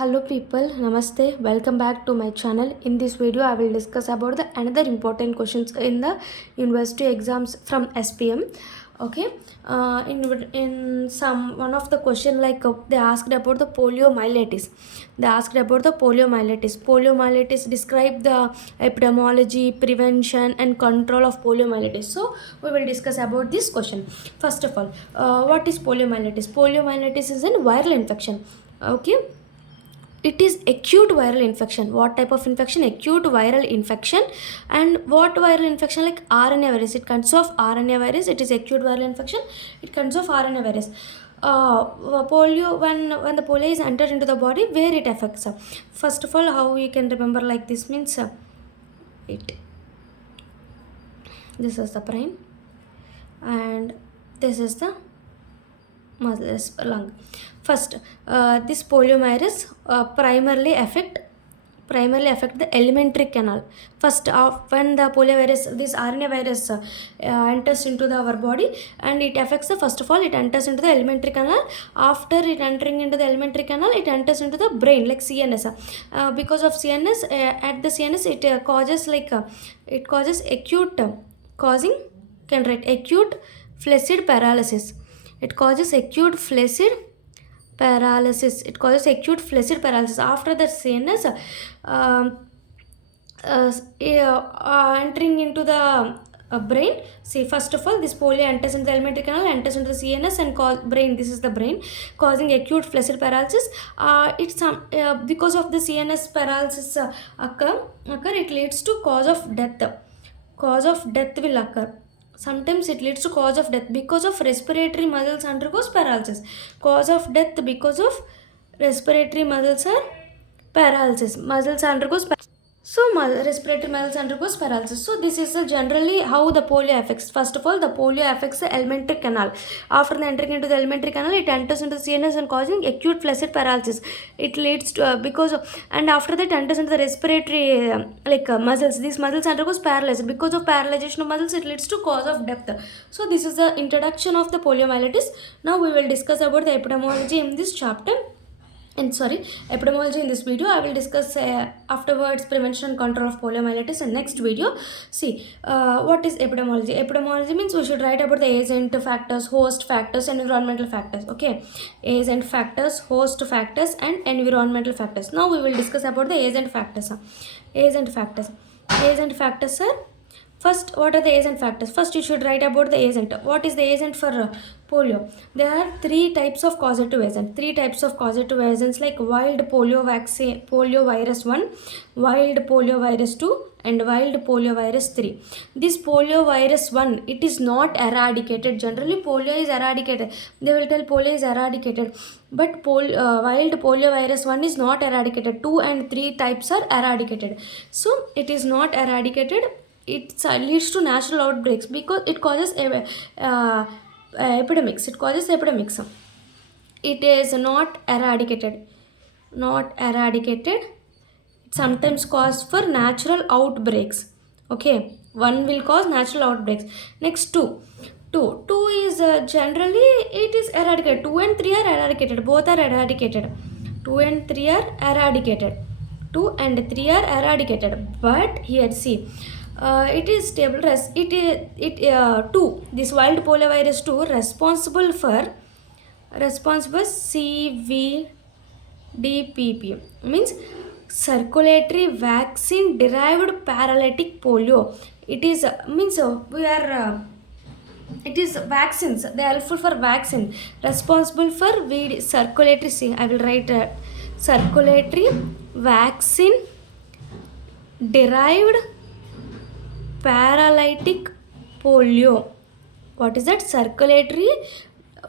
Hello people, namaste, welcome back to my channel. In this video I will discuss about the another important questions in the university exams from SPM. Okay, in some one of the question they asked about the poliomyelitis. They asked about the poliomyelitis. Poliomyelitis describe the epidemiology, prevention and control of poliomyelitis. So we will discuss about this question. First of all, what is poliomyelitis? Poliomyelitis is a viral infection. Okay, it is acute viral infection. What type of infection? Acute viral infection. And what viral infection? Like RNA virus. It consists of RNA virus. It is acute viral infection. It consists of RNA virus. Polio, when the polio is entered into the body, where it affects. First of all, how we can remember like this means this is the brain and this is the muscles, lung. First, this poliovirus primarily affect the alimentary canal. First, when the poliovirus, this RNA virus enters into our body, and it affects the, first of all it enters into the alimentary canal. After it entering into the alimentary canal, it enters into the brain like CNS. Because of CNS, at the CNS it causes it causes acute causing can write acute flaccid paralysis. It causes acute flaccid paralysis. It causes acute flaccid paralysis. After the CNS entering into the brain. See, first of all, this polio enters into the alimentary canal, enters into the CNS and cause brain. This is the brain causing acute flaccid paralysis. It's because of the CNS paralysis occur, it leads to cause of death. Cause of death will occur. Sometimes it leads to cause of death because of respiratory muscles undergoes paralysis. Cause of death because of respiratory muscles are paralysis. Muscles undergoes so respiratory muscles undergoes paralysis. So this is generally how the polio affects. First of all, the polio affects the alimentary canal. After the entering into the alimentary canal, it enters into the CNS and causing acute flaccid paralysis. It leads to because of, and after that enters into the respiratory muscles. These muscles undergoes paralysis. Because of paralyzation of muscles, it leads to cause of death. So this is the introduction of the poliomyelitis. Now we will discuss about the epidemiology in this chapter. Epidemiology in this video. I will discuss afterwards prevention and control of poliomyelitis in next video. See, what is epidemiology? Epidemiology means we should write about the agent factors, host factors and environmental factors. Okay, agent factors, host factors and environmental factors. Now we will discuss about the agent factors. Agent factors are, first, what are the agent factors? First, you should write about the agent. What is the agent for polio? There are three types of causative agents. Three types of causative agents like wild polio vaccine, polio virus 1, wild polio virus 2 and wild polio virus 3. This polio virus 1, it is not eradicated. Generally, polio is eradicated. They will tell polio is eradicated. But wild polio virus 1 is not eradicated. 2 and 3 types are eradicated. So, it is not eradicated. It leads to natural outbreaks because it causes epidemics. It causes epidemics. It is not eradicated. Not eradicated. It sometimes causes for natural outbreaks. Okay, one will cause natural outbreaks. Next, two is generally it is eradicated. 2 and 3 are eradicated. Both are eradicated. 2 and 3 are eradicated. 2 and 3 are eradicated. But here see. It is stable. This wild poliovirus 2 responsible for CVDPP means circulatory vaccine derived paralytic polio. It is it is vaccines. They are helpful for vaccine. Responsible for circulatory. See, I will write circulatory vaccine derived paralytic polio. What is that? Circulatory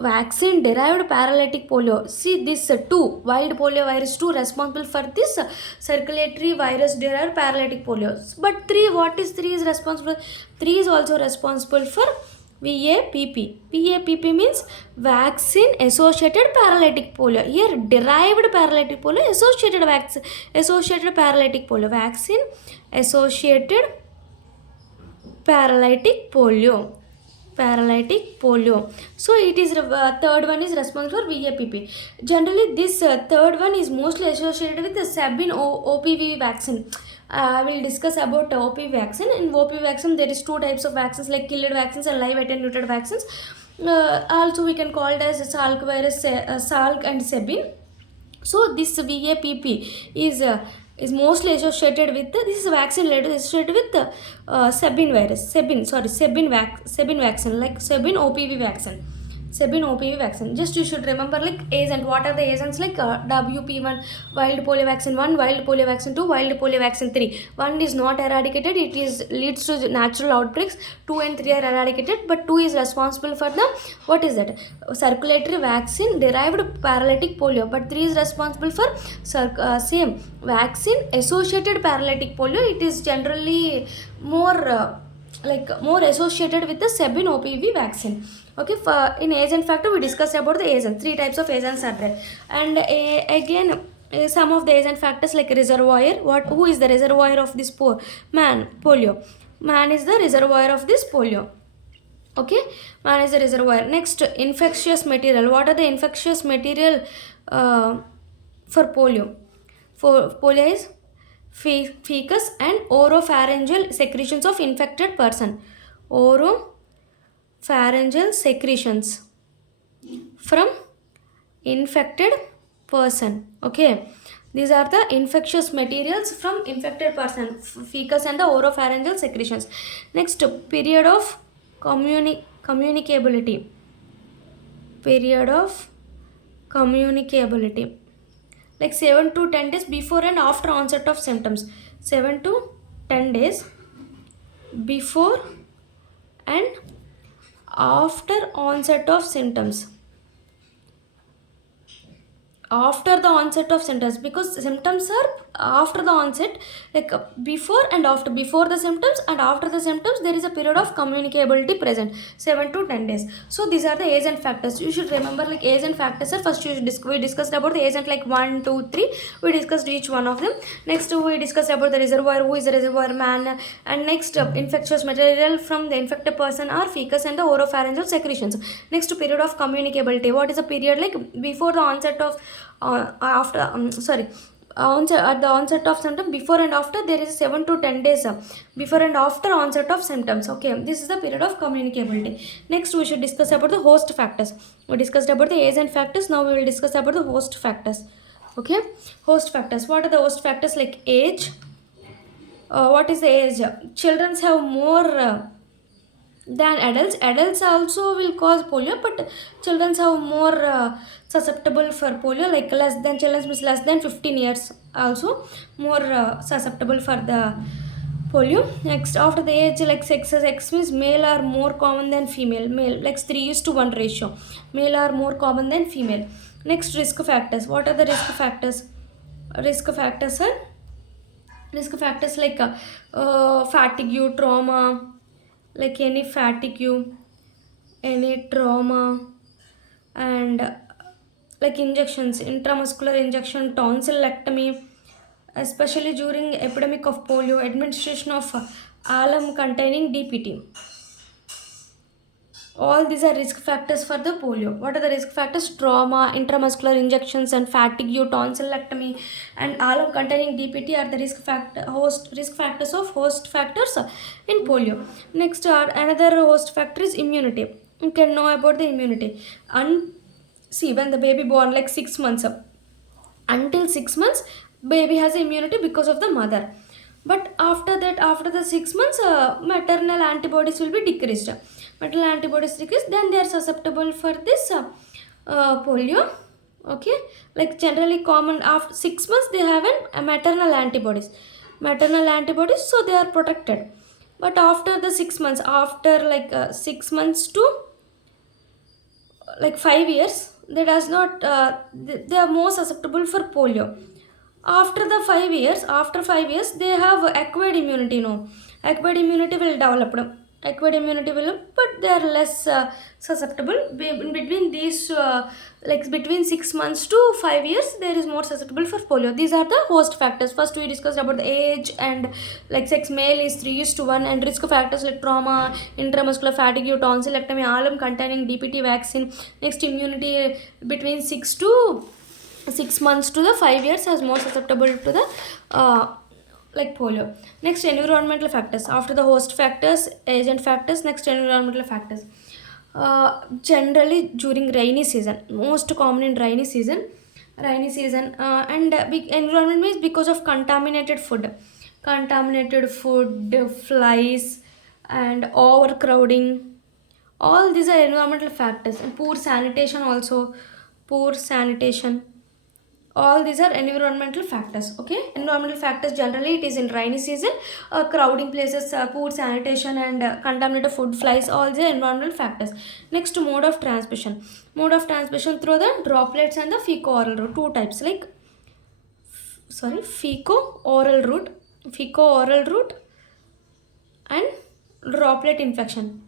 vaccine derived paralytic polio. See, this 2 wild polio virus 2 responsible for this circulatory virus derived paralytic polio. But 3, what is 3 is responsible? 3 is also responsible for VAPP. VAPP means vaccine associated paralytic polio. Here derived paralytic polio, associated paralytic polio, vaccine associated paralytic polio. paralytic polio. So it is third one is responsible for VAPP. Generally this third one is mostly associated with the Sabin OPV vaccine. I will discuss about OPV vaccine. In OPV vaccine there is two types of vaccines like killed vaccines and live attenuated vaccines. Also we can call it as Salk virus, Salk and Sabin. So this VAPP is mostly associated with this is vaccine related associated with Sabin virus, Sabin vaccine like Sabin OPV vaccine. Sabin OPV vaccine. Just you should remember like agent. What are the agents like WP1, wild polio vaccine 1, wild polio vaccine 2, wild polio vaccine 3. 1 is not eradicated. It is leads to natural outbreaks. 2 and 3 are eradicated, but 2 is responsible for the what is that? Circulatory vaccine derived paralytic polio, but 3 is responsible for same vaccine associated paralytic polio. It is generally more more associated with the Sabin OPV vaccine. Okay, for in agent factor we discussed about the agent. Three types of agents are there, and again some of the agent factors like reservoir. Who is the reservoir of this polio? Man is the reservoir of this polio. Okay, man is the reservoir. Next, infectious material. What are the infectious material for polio? For polio is fecus and oropharyngeal secretions of infected person. Oropharyngeal secretions from infected person. Okay, these are the infectious materials from infected person, fecus and the oropharyngeal secretions. Next, period of communicability. Period of communicability like 7 to 10 days before and after onset of symptoms. 7 to 10 days before and after onset of symptoms. After the onset of symptoms, because symptoms are after the onset, like before and after. Before the symptoms and after the symptoms there is a period of communicability present, 7 to 10 days. So these are the agent factors. You should remember like agent factors are first we discussed about the agent like 1 2 3. We discussed each one of them. Next we discussed about the reservoir. Who is the reservoir? Man. And next infectious material from the infected person are fecus and the oropharyngeal secretions. Next period of communicability. What is the period like before the onset of after at the onset of symptom, before and after there is 7 to 10 days before and after onset of symptoms. Okay, this is the period of communicability. Next we should discuss about the host factors. We discussed about the agent factors. Now we will discuss about the host factors. Okay, host factors. What are the host factors? Like age. What is the age? Children have more than adults. Adults also will cause polio, but children have more susceptible for polio, like less than children means less than 15 years also more susceptible for the polio. Next, after the age like sex means male are more common than female. Male like 3:1 ratio. Male are more common than female. Next, risk factors. What are the risk factors? Risk factors like fatigue, trauma, like any fatigue, any trauma, and like injections, intramuscular injection, tonsillectomy, especially during epidemic of polio, administration of alum containing DPT. All these are risk factors for the polio. What are the risk factors? Trauma, intramuscular injections, and fatigue, tonsillectomy, and alum containing DPT are the risk factors of host factors in polio. Next, another host factor is immunity. You can know about the immunity. And see, when the baby born like 6 months until 6 months, baby has immunity because of the mother. But after that, after the 6 months, maternal antibodies will be decreased. Maternal antibodies decrease, then they are susceptible for this polio. Okay, like generally common after 6 months they have a maternal antibodies. So they are protected. But after the 6 months, after like 6 months to like 5 years, they does not they are more susceptible for polio. After 5 years they have acquired immunity. No, acquired immunity will develop. acquired immunity will, but they are less susceptible. In between these like between 6 months to 5 years, there is more susceptible for polio. These are the host factors. First we discussed about the age and like sex. Male is 3:1, and risk factors like trauma, intramuscular fatigue, tonsillectomy, all containing DPT vaccine. Next, immunity between 6 months to the 5 years has more susceptible to the like polio. Next, environmental factors. After the host factors, agent factors, next environmental factors. Generally during rainy season, most common in rainy season, and environment means because of contaminated food, flies, and overcrowding. All these are environmental factors, and poor sanitation also. Poor sanitation, all these are environmental factors. Okay, environmental factors generally it is in rainy season, crowding places, poor sanitation, and contaminated food, flies, all the environmental factors. Next, mode of transmission through the droplets and the fecal-oral route. Two types, like fecal-oral route and droplet infection.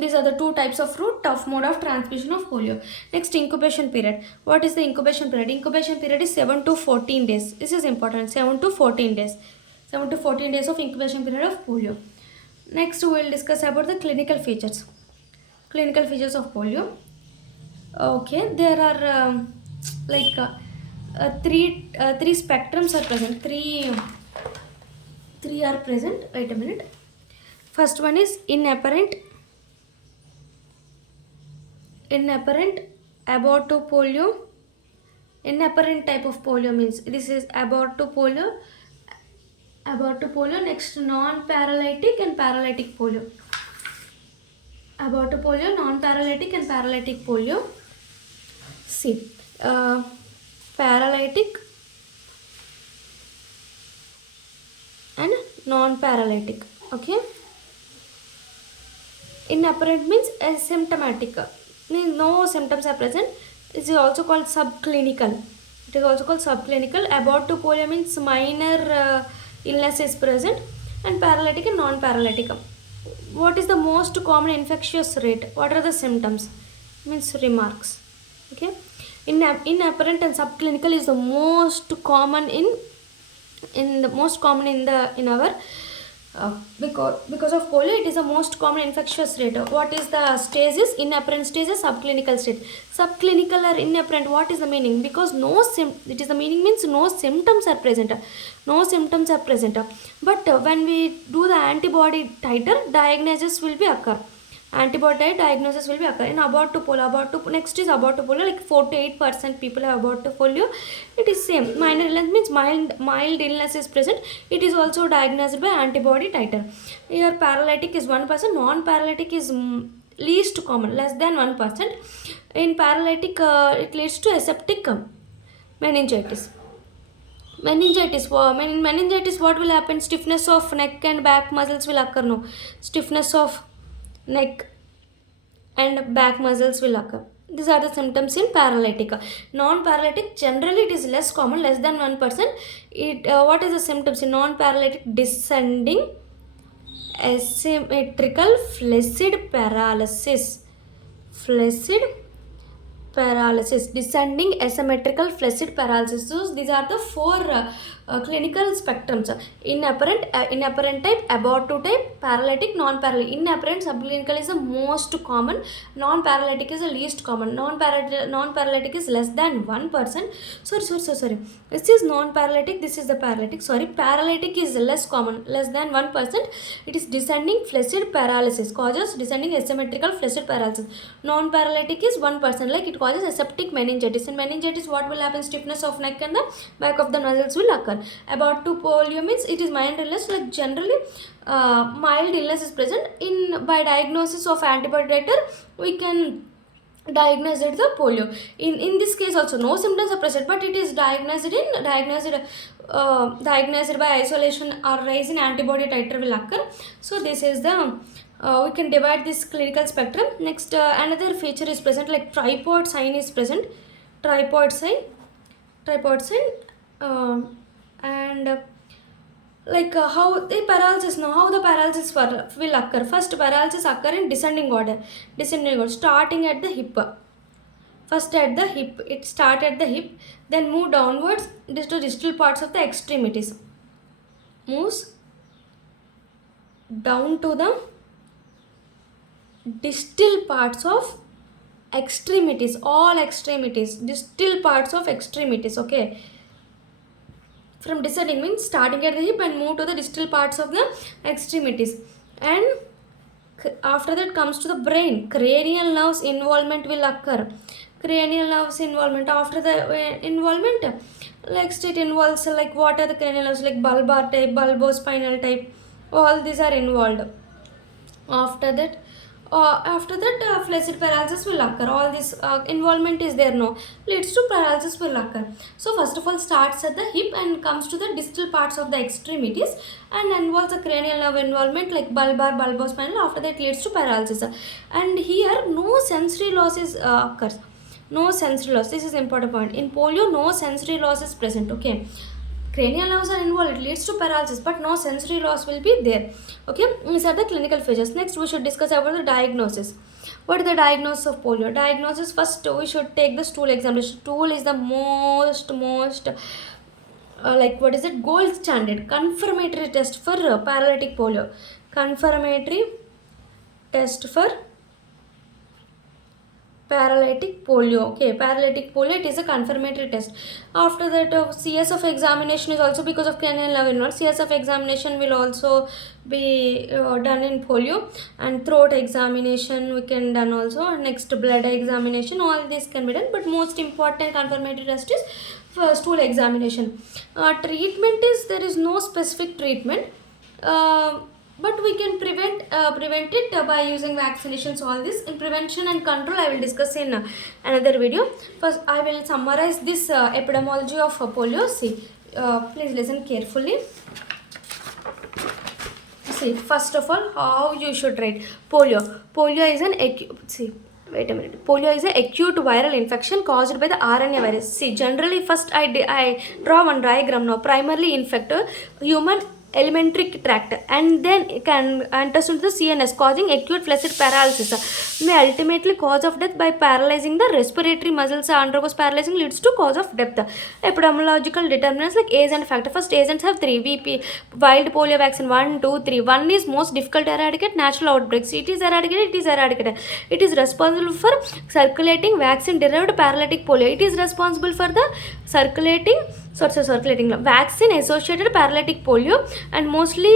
These are the two types of route of mode of transmission of polio. Next, incubation period. What is the incubation period? Incubation period is 7 to 14 days. This is important. 7 to 14 days. 7 to 14 days of incubation period of polio. Next, we will discuss about the clinical features. Clinical features of polio. Okay, there are like three spectrums are present. Three are present. Wait a minute. First one is inapparent abortive polio. Inapparent type of polio means this is abortive polio. Next, non-paralytic and paralytic polio. Abortive polio, non-paralytic and paralytic polio. See, paralytic and non-paralytic. Okay, inapparent means asymptomatic, means no symptoms are present. This is also called subclinical. Abortive polio means minor illness is present, and paralytic and non-paralytic. What is the most common infectious rate? What are the symptoms? Means remarks. Okay, inapparent and subclinical is the most common in our because of polio. It is the most common infectious rate. What is the stages? Inapparent stages, subclinical stage. Subclinical or inapparent, what is the meaning? Because it is the meaning means no symptoms are present. But when we do the antibody titer, diagnosis will be occur. Antibody diagnosis will be occur in abortive polio. Next is abortive polio, like 4 to 8% people have abortive polio. It is same. Minor illness means mild illness is present. It is also diagnosed by antibody titer. Here paralytic is 1%. Non-paralytic is least common, less than 1%. In paralytic, it leads to aseptic meningitis. Meningitis, what will happen? Stiffness of neck and back muscles will occur. No, stiffness of neck and back muscles will occur. These are the symptoms in paralytic. Non-paralytic, generally it is less common, less than 1%. What is the symptoms in non-paralytic? Descending asymmetrical flaccid paralysis, descending asymmetrical flaccid paralysis. So these are the four clinical spectrums: inapparent type, abortive type, paralytic, non-paralytic. Inapparent, subclinical is the most common. Non-paralytic is the least common. Non-paralytic is less than 1%. Sorry. This is non-paralytic. This is the paralytic. Sorry, paralytic is less common, less than 1%. It is descending flaccid paralysis, causes descending asymmetrical flaccid paralysis. Non-paralytic is 1%, like it causes aseptic meningitis. In meningitis, what will happen? Stiffness of neck and the back of the muscles will occur. Abortive polio means it is mild illness, like generally mild illness is present. By diagnosis of antibody titer, we can diagnosed the polio. In this case also no symptoms are present, but it is diagnosed by isolation or rise in antibody titer will occur. So this is the we can divide this clinical spectrum. Next, another feature is present, like tripod sign is present. Tripod sign and How the paralysis now, how the paralysis will occur. First paralysis occur in descending order, starting at the hip. First at the hip, it start at the hip, then move downwards to distal parts of the extremities, moves down to the distal parts of extremities, all extremities, distal parts of extremities. Okay, from descending means starting at the hip and move to the distal parts of the extremities. And after that comes to the brain. Cranial nerves involvement will occur. Cranial nerves involvement, after the involvement, next it involves what are the cranial nerves, like bulbar type, bulbospinal type, all these are involved. After that flaccid paralysis will occur. All this involvement is there, no, leads to paralysis will occur. So first of all starts at the hip and comes to the distal parts of the extremities and involves a cranial nerve involvement like bulbar, bulbospinal. After that leads to paralysis. And here no sensory loss is occurs. No sensory loss, this is important point. In polio no sensory loss is present. Okay, cranial nerves are involved, it leads to paralysis, but no sensory loss will be there. Okay, these are the clinical features. Next we should discuss about the diagnosis. What is the diagnosis of polio? Diagnosis, first we should take the stool examination. Stool is the most what is it, gold standard confirmatory test for paralytic polio. Confirmatory test for paralytic polio. Okay, paralytic polio, it is a confirmatory test. After that CSF examination is also, because of cranial nerve involved, CSF examination will also be done in polio. And throat examination we can done also. Next blood examination, all this can be done, but most important confirmatory test is stool examination. Treatment is, there is no specific treatment, but we can prevent it by using vaccinations. All this in prevention and control I will discuss in another video. First I will summarize this epidemiology of polio. See, please listen carefully. See, first of all, how you should write polio. Polio is an wait a minute. Polio is an acute viral infection caused by the RNA virus. See, generally first I draw one diagram now. Primarily infect human alimentary tract and then can enter into the CNS, causing acute flaccid paralysis. May ultimately cause of death by paralyzing the respiratory muscles. Undergoes paralyzing, leads to cause of death. Epidemiological determinants like age and factor. First, agents have 3. VP, wild polio vaccine 1, 2, 3. 1 is most difficult to eradicate, natural outbreaks. It is eradicated. It is responsible for circulating vaccine derived paralytic polio. It is responsible for the circulating vaccine associated paralytic polio, and mostly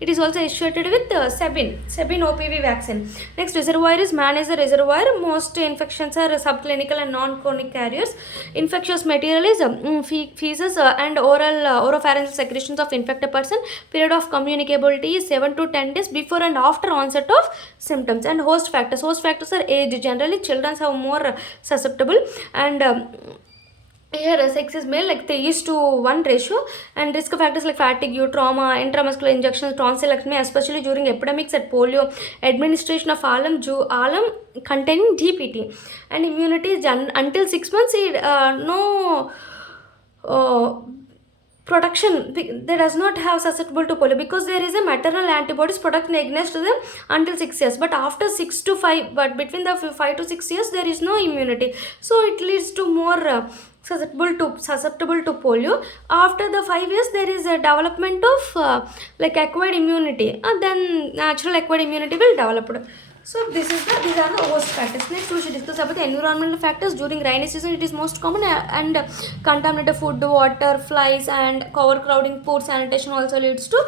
it is also associated with Sabin OPV vaccine. Next, reservoir is, man is the reservoir. Most infections are subclinical and non-chronic carriers. Infectious material is feces and oropharyngeal secretions of infected person. Period of communicability is 7 to 10 days before and after onset of symptoms. And host factors are age. Generally children are more susceptible, and here sex is male, like 3:1 ratio. And risk factors like fatigue, trauma, intramuscular injections, tonsillectomy, especially during epidemics at polio, administration of alum containing DPT. And immunity is until 6 months, no protection, they does not have susceptible to polio, because there is a maternal antibodies protecting against them until 6 years, but after 6 to 5, but between the 5 to 6 years there is no immunity, so it leads to more susceptible to polio. After the 5 years there is a development of acquired immunity, and then natural acquired immunity will develop. So these are the host factors. Next we should discuss about the environmental factors. During rainy season it is most common, and contaminated food, water, flies and overcrowding, poor sanitation also leads to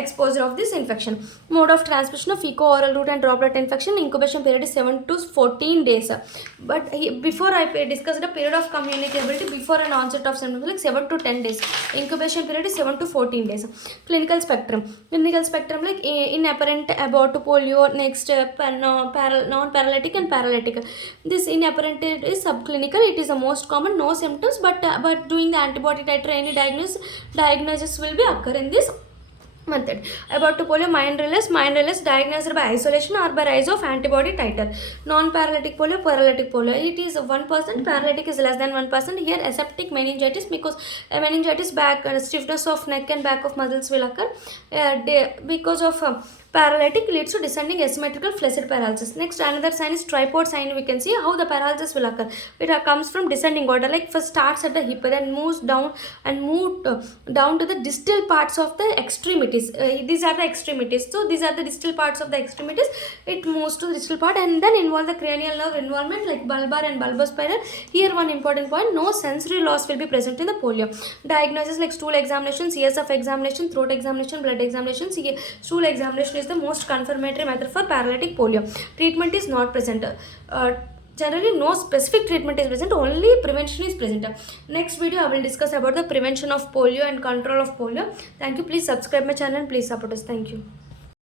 exposure of this infection. Mode of transmission of fecal-oral route and droplet infection. Incubation period is 7 to 14 days. But before I discussed the period of communicability before and onset of symptoms, like 7 to 10 days. Incubation period is 7 to 14 days. Clinical spectrum like inapparent about polio. Next non-paralytic and paralytic. This inapparent is subclinical. It is the most common, no symptoms, but doing the antibody titer, any diagnosis will be occur in this method. About to polio, mind release diagnosed by isolation or by rise of antibody titer. Non-paralytic polio, paralytic polio, it is 1%, paralytic is less than 1%. Here aseptic meningitis, because meningitis back stiffness of neck and back of muscles will occur because of paralytic leads to descending asymmetrical flaccid paralysis. Next, another sign is tripod sign. We can see how the paralysis will occur. It comes from descending order, like first starts at the hip, then moves down and move down to the distal parts of the extremities. These are the extremities. So these are the distal parts of the extremities. It moves to the distal part and then involve the cranial nerve involvement like bulbar and bulbospinal. Here one important point: no sensory loss will be present in the polio. Diagnosis like stool examination, CSF examination, throat examination, blood examination. Stool examination is the most confirmatory method for paralytic polio. Treatment is not present. Generally no specific treatment is present, only prevention is present. Next video I will discuss about the prevention of polio and control of polio. Thank you. Please subscribe my channel and please support us. Thank you.